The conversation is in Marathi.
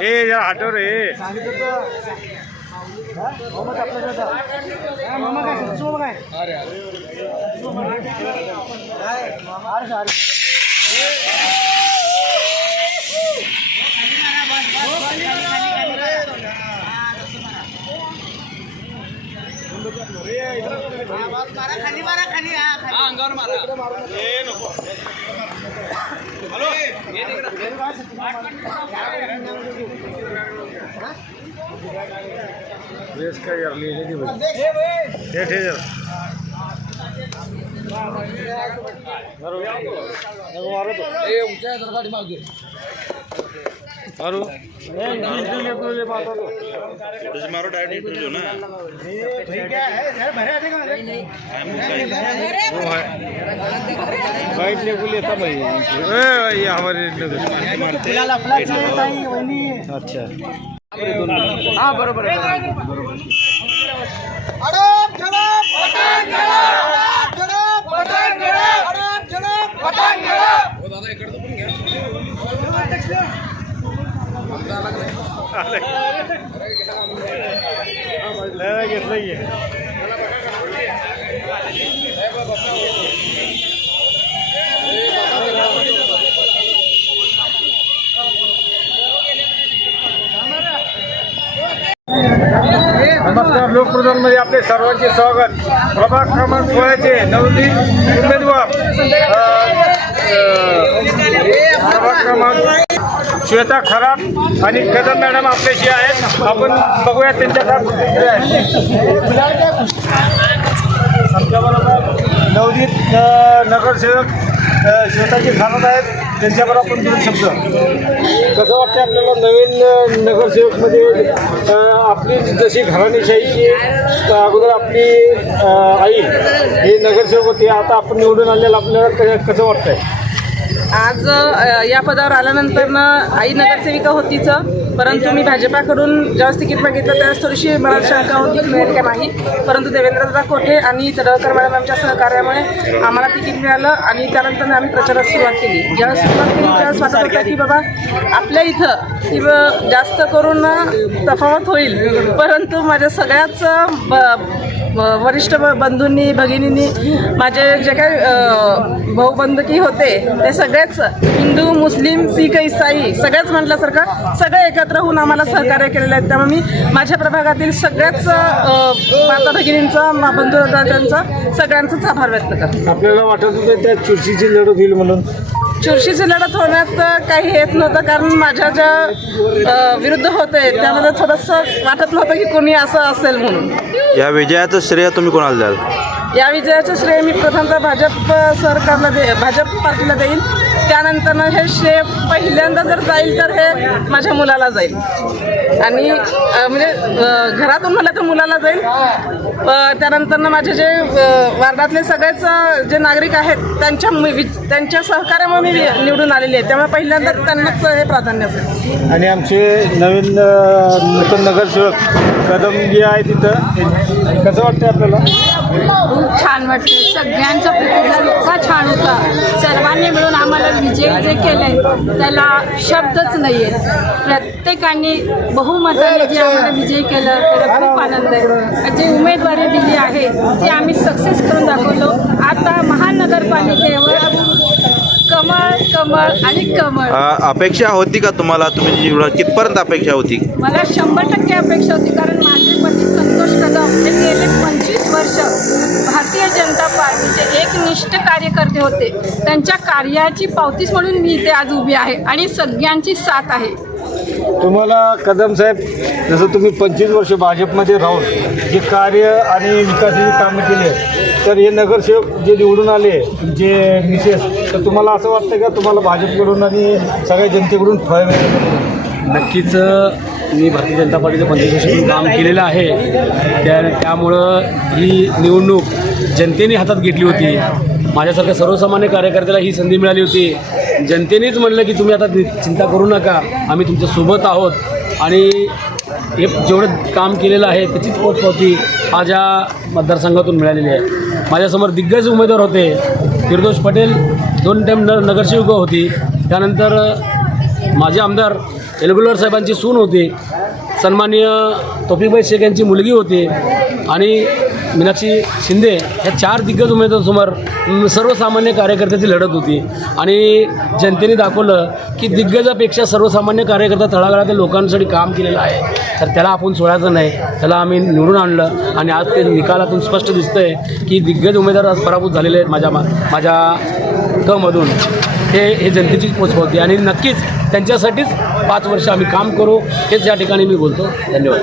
ए जरा हटव रे. खाली मारा खाली अंगावर मारा. हॅलो ड्रेस काय यार लिहिले की भाई हे ठे जरा मारो तो ए ऊंचा जरा गाडी मागे मारो मारो डायरेक्ट इंटरव्यू ना ठीक है यार भरे आते का वो है वाइट लेबल येता भाई ए भाई हमारे फिलहाल आपलाच ताई वहिनी. अच्छा हा बरोबर आहे. अडप झडप पटण झडप झडप पटण झडप अडप झडप पटण झडप. ओ दादा इकडे पण घ्या. लय घेतलंय नमस्कार. लोकप्रधानमध्ये आपले सर्वांचे स्वागत. प्रभाग क्रमांक 16चे नवनीत उमेदवार प्रभाग क्रमांक श्वेता खरात आणि कदम मॅडम आपल्याशी आहेत. आपण बघूया त्यांच्याकडे आमच्याबरोबर नवनीत नगरसेवक श्वेताजी खरात आहेत. त्यांच्याबरोबर आपण 2 शब्द. कसं वाटतं आपल्याला नवीन नगरसेवकमध्ये आपली जशी घराणेशाहीची अगोदर आपली आई ही नगरसेवक होती, आता आपण निवडून आलेलं आपल्याला कसं वाटतंय? आज या पदावर आल्यानंतर आई नगरसेविका होतीच, परंतु मी भाजपाकडून ज्यावेळेस तिकीट मागितलं त्यावेळेस थोडीशी मला शंका होती मिळेल का नाही. परंतु देवेंद्रदादा कोठे आणि तडवकर मॅडम यांच्या सहकार्यामुळे आम्हाला तिकीट मिळालं आणि त्यानंतर आम्ही प्रचारास सुरुवात केली. ज्यावेळेस सुरुवात केली त्यावेळेस वाटत होतं की बाबा आपल्या इथं की जास्त करून तफावत होईल, परंतु माझ्या सगळ्याच वरिष्ठ बंधूंनी भगिनींनी माझे जे काही भाऊबंधकी होते ते सगळेच हिंदू मुस्लिम शीख इसाई सगळ्याच म्हटल्यासारखं सगळे एकत्र होऊन आम्हाला सहकार्य केलेलं आहे. त्यामुळे मी माझ्या प्रभागातील सगळ्याच माता भगिनींचा बंधुदादांचा सगळ्यांचाच आभार व्यक्त करतो. आपल्याला वाटत होतं त्या चुरशीची लढत होईल म्हणून? चुरशीची लढत होण्यात काही हेच नव्हतं, कारण माझ्या ज्या विरुद्ध होते त्यामध्ये थोडंसं वाटत नव्हतं की कोणी असं असेल म्हणून. या विजयाचं श्रेय तुम्ही कोणाला द्याल? या विजयाचं श्रेय मी प्रथमतः भाजप सरकारला भाजप पार्टीला देईन. त्यानंतर हे श्रेय पहिल्यांदा जर जाईल तर हे माझ्या मुलाला जाईल आणि म्हणजे घरातून मला तर मुलाला जाईल. त्यानंतर माझे जे वार्डातले सगळेच जे नागरिक आहेत त्यांच्या सहकार्यामुळे मी निवडून आलेली आहे, त्यामुळे पहिल्यांदा त्यांनाच हे प्राधान्य असेल. आणि आमचे नवीन नूतन नगरसेवक कदमजी आहे तिथं, कसं वाटतं आपल्याला? खूप छान वाटतं. सगळ्यांचा प्रतिसाद इतका छान होता. सर्वांनी मिळून आम्हाला विजय जे केले त्याला शब्दच नाही आहेत. प्रत्येकाने बहुमताने जे आम्हाला विजय केलं त्याला खूप आनंद आहे. जी उमेदवारी दिली आहे ती आम्ही सक्सेस करून दाखवलो. आता महानगरपालिकेवर कमळ कमळ आणि कमळ. अपेक्षा होती का तुम्हाला? तुम्ही निवडून कितपर्यंत अपेक्षा होती? मला 100% अपेक्षा होती, कारण माझे पती संतोष कदम हे गेले 25 वर्ष भारतीय जनता पार्टीचे एकनिष्ठ कार्यकर्ते होते. त्यांच्या कार्याची पावतीच म्हणून मी इथे आज उभी आहे आणि सगळ्यांची साथ आहे. तुम्हाला कदम साहेब, जसं तुम्ही 25 वर्ष भाजपमध्ये राहून जे कार्य आणि विकासाची कामं केली आहेत, तर हे नगरसेवक जे निवडून आले जे मिसेस, तर तुम्हाला असं वाटतं का तुम्हाला भाजपकडून आणि सगळ्या जनतेकडून फळ मिळेल? नक्कीच मी भारतीय जनता पार्टीचं 25 वर्ष काम केलेलं आहे. त्यामुळं ही निवडणूक जनतेने हातात घेतली होती. माझ्यासारख्या सर्वसामान्य कार्यकर्त्याला ही संधी मिळाली होती. जनतेनेच म्हणलं की तुम्ही आता चिंता करू नका, आम्ही तुमच्यासोबत आहोत. आणि हे जेवढं काम केलेलं आहे त्याचीच पोचपावती आज या मतदारसंघातून मिळालेली आहे. माझ्यासमोर दिग्गज उमेदवार होते. फिरदोस पटेल 2 टाईम नगरसेविका होती. त्यानंतर माझे आमदार एलगुलर साहेबांची सून होती, सन्माननीय तौफिकभाई शेख यांची मुलगी होती आणि मीनाक्षी शिंदे ह्या 4 दिग्गज उमेदवारांसमोर सर्वसामान्य कार्यकर्त्याची लढत होती आणि जनतेने दाखवलं की दिग्गजापेक्षा सर्वसामान्य कार्यकर्ता तळागाळातील लोकांसाठी काम केलेलं आहे. तर त्याला आपण सोडायचं नाही, त्याला आम्ही निवडून आणलं आणि आज ते निकालातून स्पष्ट दिसतंय की दिग्गज उमेदवार आज पराभूत झालेले आहेत माझ्या कमधून. हे जनतेचीच पोच होती आणि नक्कीच त्यांच्यासाठीच 5 वर्ष आम्ही काम करू हेच या ठिकाणी मी बोलतो. धन्यवाद.